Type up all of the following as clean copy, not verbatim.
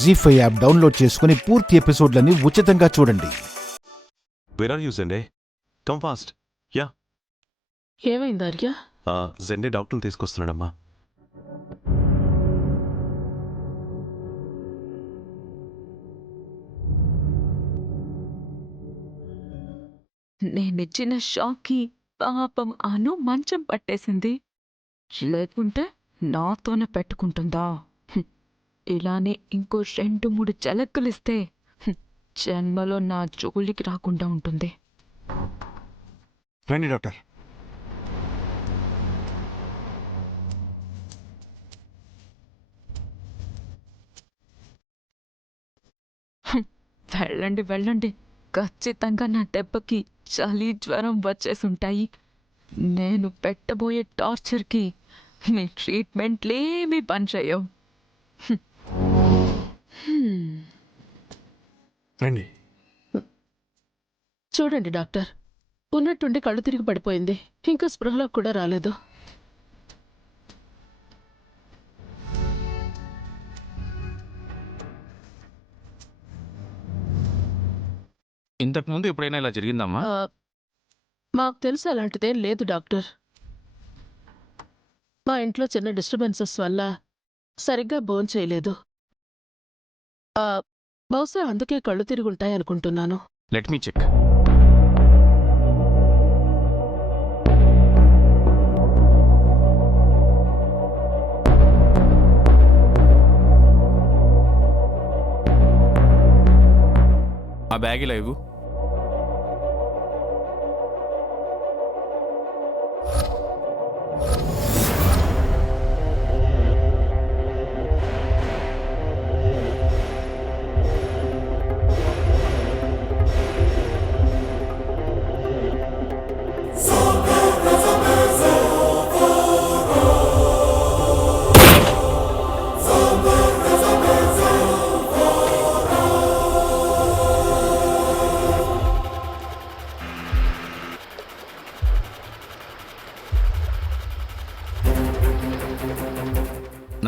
జీ5 app download చేసుకుని పూర్తి ఎపిసోడ్లని ఉచితంగా చూడండి. Where are you, Zende? Come fast. Yeah. ఏమైంది ఆర్య? జెండే డాక్టర్ని తీసుకొస్తున్నాడమ్మా. నేనిచ్చిన షాక్కి పాపం అను మంచం పట్టేసింది. లేకుంటే నాతోనే పెట్టుకుంటుందా? ఇలానే ఇంకో 2-3 చలక్కులిస్తే జన్మలో నా జోలికి రాకుండా ఉంటుంది. రండి డాక్టర్. వెళ్ళండి వెళ్ళండి, ఖచ్చితంగా నా దెబ్బకి చలి జ్వరం వచ్చేసుంటాయి. నేను పెట్టబోయే టార్చర్కి మీ ట్రీట్మెంట్లేమీ పనిచేయవు. రండి. చూడండి డాక్టర్, ఉన్నట్టుండి కళ్ళు తిరిగి పడిపోయింది. ఇంకా స్పృహలోకి కూడా రాలేదు. ఇంతకుముందు ఎప్పుడైనా ఇలా జరిగిందమ్మా? మాకు తెలుసు అలాంటిదేం లేదు డాక్టర్. మా ఇంట్లో చిన్న డిస్టర్బెన్సెస్ వల్ల సరిగ్గా భోంచేయలేదు. బహుశా అందుకే కళ్ళు తిరుగుంటాయి అనుకుంటున్నాను. Let me check. ఆ బ్యాగ్ ఇలా ఇవ్వు.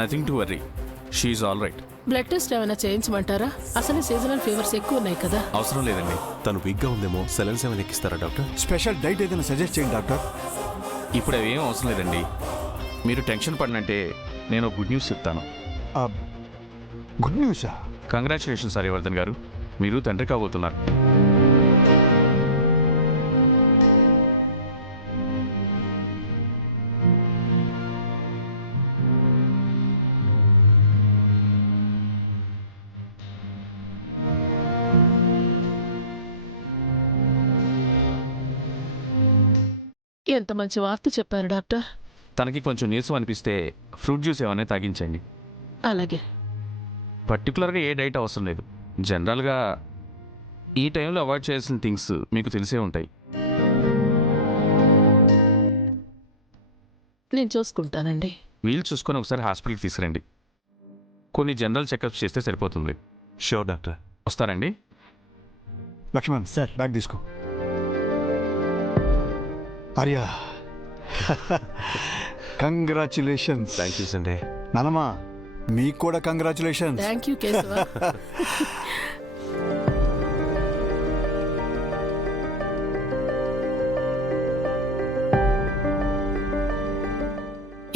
Nothing to worry, she's all right. Blood test ఏమైనా చేయించమంటారా? అసలు సీజనల్ ఫీవర్స్ ఎక్కువ ఉన్నాయి కదా. అవసరం లేదండి. తను వీక్గా ఉందేమో, సెలైన్స్ ఏమైనా ఎక్కిస్తారా డాక్టర్? స్పెషల్ డైట్ ఏదైనా సజెస్ట్ చేయండి డాక్టర్. ఇప్పుడు అవేం అవసరం లేదండి. మీరు టెన్షన్ పడినంటే నేను గుడ్ న్యూస్ చెప్తాను. గుడ్ న్యూసా? కంగ్రాచులేషన్స్ హరివర్ధన్ గారు, మీరు తండ్రి కాబోతున్నారు. ఎంత మంచి వార్త చెప్పారు డాక్టర్. తనకి కొంచెం నీరసం అనిపిస్తే ఫ్రూట్ జ్యూస్ ఏమైనా తాగించండి. అలాగే. పర్టికులర్గా ఏ డైట్ అవసరం లేదు. జనరల్గా ఈ టైంలో అవాయిడ్ చేయాల్సిన థింగ్స్ మీకు తెలిసే ఉంటాయి. నేను చూసుకుంటానండి. వీలు చూసుకొని ఒకసారి హాస్పిటల్కి తీసుకురండి. కొన్ని జనరల్ చెకప్స్ చేస్తే సరిపోతుంది. Sure doctor. వస్తారండి. లక్ష్మణ్ సార్, బ్యాగ్ తీసుకో. Arya, congratulations. Thank you Sunday. నానమ్మా, మీకు కూడా కంగ్రాచులేషన్స్. Thank you Keshava.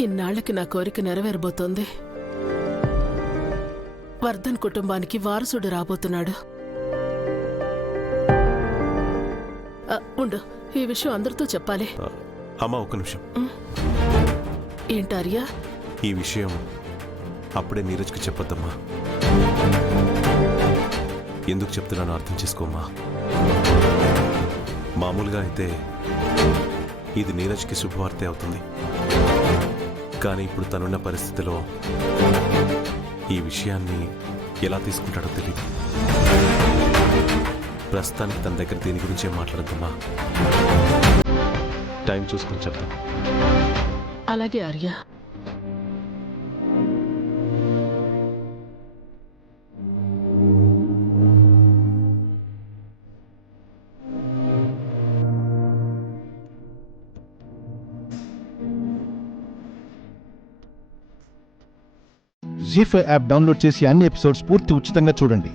ఇన్నాళ్లకి నా కోరిక నెరవేరబోతోంది. వర్ధన్ కుటుంబానికి వారసుడు రాబోతున్నాడు. ఉండు, ఈ విషయం అందరితో చెప్పాలి. అమ్మా ఒక్క నిమిషం. ఏంటార్యా? ఈ విషయం అప్పుడే నీరజ్కి చెప్పొద్దమ్మా. ఎందుకు చెప్తున్నానో అర్థం చేసుకోమ్మా. మామూలుగా అయితే ఇది నీరజ్కి శుభవార్తే అవుతుంది. కానీ ఇప్పుడు తనున్న పరిస్థితిలో ఈ విషయాన్ని ఎలా తీసుకుంటాడో తెలియదు. ప్రస్తుతానికి తన దగ్గర దీని గురించి ఏం మాట్లాడద్దమ్మా. టైం చూసుకొని చెప్తాం. అలాగే ఆర్య. జీ5 యాప్ డౌన్లోడ్ చేసి అన్ని ఎపిసోడ్స్ పూర్తి ఉచితంగా చూడండి.